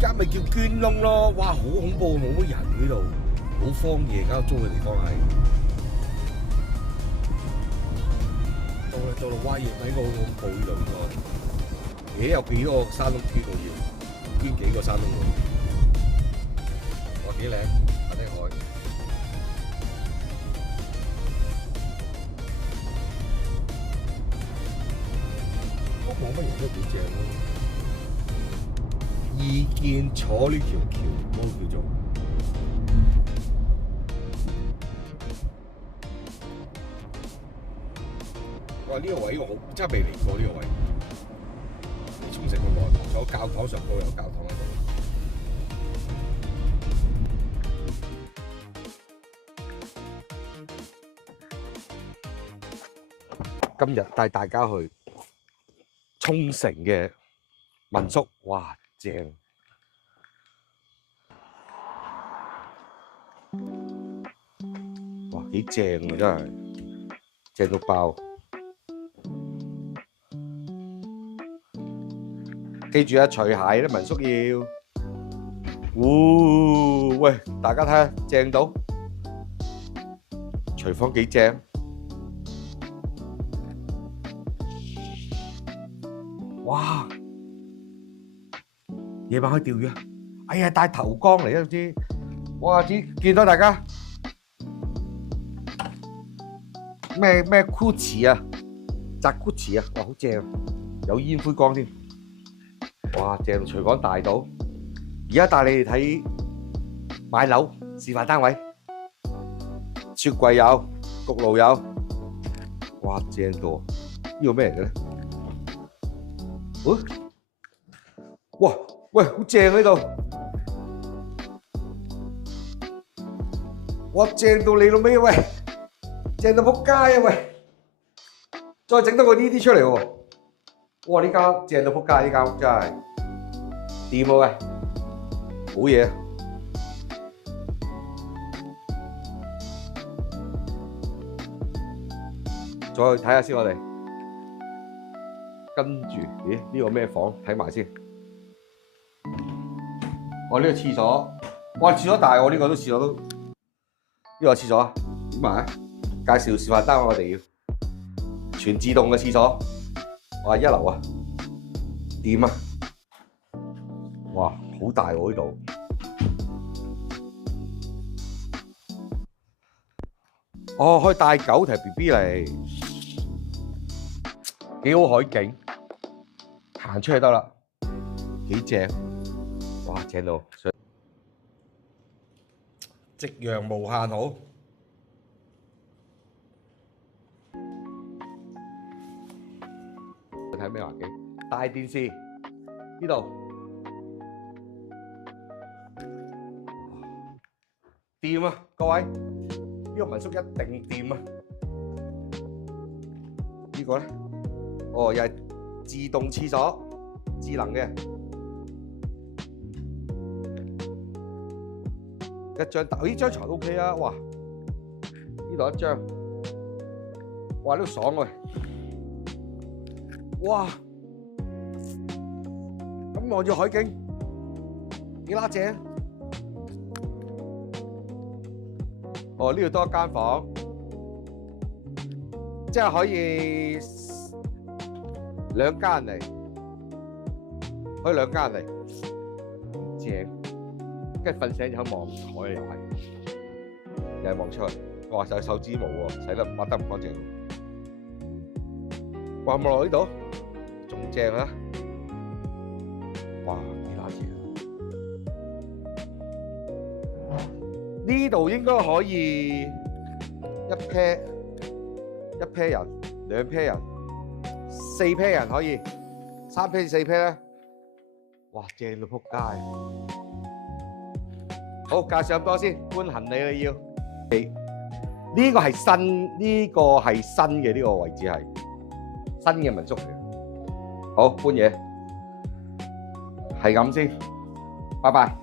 家咪叫捐窿咯，哇，好恐怖，冇乜人呢度，好荒野，而家租嘅地方係。到啦，哇！夜睇過好恐怖呢度應該。有幾個山窿捐到要，捐幾個山窿度。哇，幾靚，下底海。都冇乜人都幾正咯。意見坐呢條橋都叫做。哇！呢個位我真係未嚟過呢個位。沖繩嘅內部，有教堂上高有教堂喺度。今日帶大家去沖繩嘅民宿，哇，正！哇，幾正啊，真係正到爆！記住啊，除鞋啲民宿要。喂，大家睇下，正到，廚房幾正。哇！夜晚可以釣魚啊！哎呀，帶頭光嚟啊，知？哇！見到大家咩 Gucci 啊，扎 Gucci 啊，哇，好正，有煙灰缸添。哇！正，廚房大到，而家帶你哋睇買樓示範單位，雪櫃有，焗爐有，哇！正到，呢個咩嚟嘅咧？哇！喂，好正喺度，哇！正到你老味喂，正到仆街啊喂！再整多個呢啲出嚟喎！哇！呢間正到仆街，呢間屋真係掂喎喂，好嘢！再睇下先，我哋跟住，咦？呢個咩房？睇埋先。我呢個廁所，哇！廁所大喎，呢個都廁所都，呢個廁所啊，點埋啊？介紹示範單位，我哋要全自動嘅廁所。哇！一流啊，掂啊！哇，好大喎呢度。哦，可以帶狗同 BB 嚟，幾好海景，行出去得啦，幾正。哇，正到，夕陽無限好。睇咩環境？大電視呢度。掂啊，各位，呢個民宿一定掂啊！呢個咧，哦，又係自動廁所，智能嘅，一張凳，呢張床都 OK 啊！哇，呢度一張，哇，呢度爽喎！哇，咁望住海景，幾乸正！哦，呢度多一間房，即係可以兩間人嚟，可以兩間人嚟，正。跟住瞓醒就喺望海，又係望出去。哇！就係手指毛喎，洗得抹得唔乾淨。哇！望落呢度仲正啊！哇！幾乸正。呢度應該可以一 pair 人，兩 pair 人，四 pair 人可以，三 pair 四 pair 咧，哇，正到仆街！好，介紹咁多先，搬行李啦要。呢個係新，呢個係新嘅，呢個位置係新嘅民宿嚟。好，搬嘢，係咁先，拜拜。